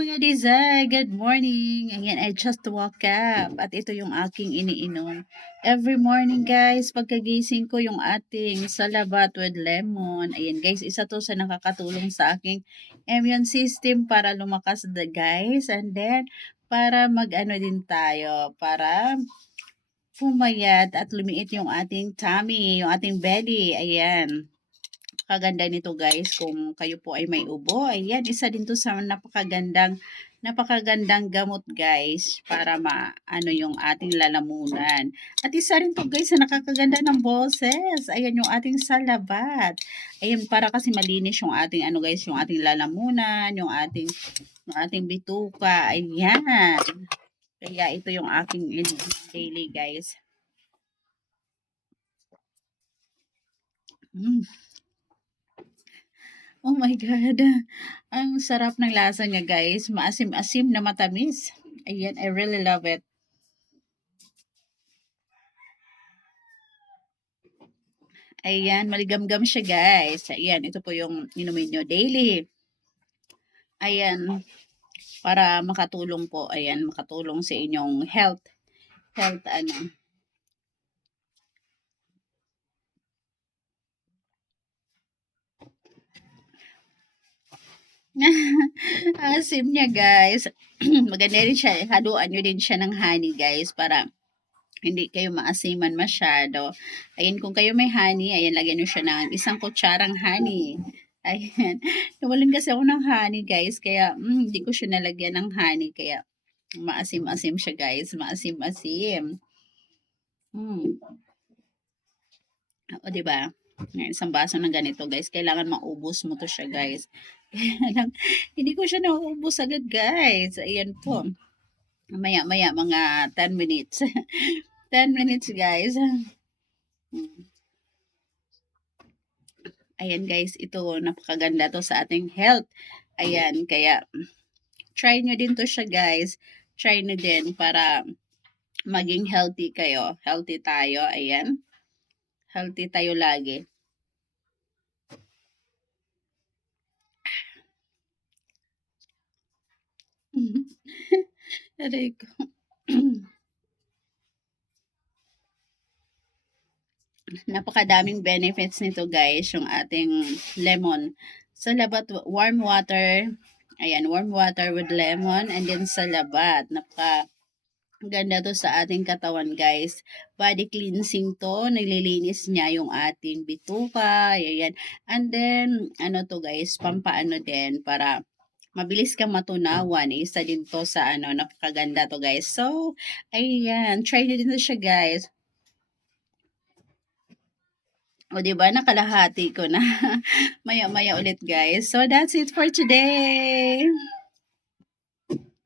mga Dizay, good morning. Ayan, I just woke up at ito yung aking iniinom. Every morning guys, pagkagising ko yung ating salabat with lemon. Ayan guys, isa to sa nakakatulong sa aking immune system para lumakas guys. And then, para mag-ano din tayo, para pumayat at lumiit yung ating tummy, yung ating belly. Ayan. Napakaganda nito guys kung kayo po ay may ubo. Ayan, isa din to sa napakagandang gamot guys para maano yung ating lalamunan. At isa rin to guys sa nakakaganda ng boses. Ayan yung ating salabat. Ayan para kasi malinis yung ating ano guys, yung ating lalamunan, yung ating bituka. Ayan. Kaya ito yung aking daily guys. Mm. Oh my God. Ang sarap ng lasa niya, guys. Maasim-asim na matamis. Ayan, I really love it. Ayan, maligamgam siya, guys. Ayan, ito po yung inumin nyo daily. Ayan, para makatulong po. Ayan, makatulong sa inyong health. Health, ano. Asim niya, guys. Maganda rin siya. Haluan nyo din siya ng honey, guys, para hindi kayo maasiman masyado. Ayan, kung kayo may honey, ayan, lagyan nyo siya ng isang kutsarang honey. Ayan. Nawalan kasi ako ng honey, guys. Kaya, hindi ko siya nalagyan ng honey. Kaya, maasim-asim siya, guys. Maasim-asim. Mm. O, diba? Ngayon, isang baso ng ganito, guys. Kailangan maubos mo to siya, guys. Kaya lang, hindi ko siya nauubos agad, guys. Ayan po. Maya-maya, mga 10 minutes. 10 minutes, guys. Mm. Ayan guys, ito napakaganda to sa ating health. Ayan, kaya try nyo din to siya guys. Try nyo din para maging healthy kayo. Healthy tayo, ayan. Healthy tayo lagi. Aray ko. Napakadaming benefits nito guys, yung ating lemon. Sa labat, warm water. Ayan, warm water with lemon and then sa labat. Ganda to sa ating katawan, guys. Body cleansing to. Nililinis niya yung ating bituka. Ayan. And then, ano to, guys, pampaano din para mabilis kang matunawan. Isa din to sa ano, napakaganda to, guys. So, ayan. Try nyo din to siya, guys. O, diba? Nakalahati ko na. Maya-maya ulit, guys. So, that's it for today.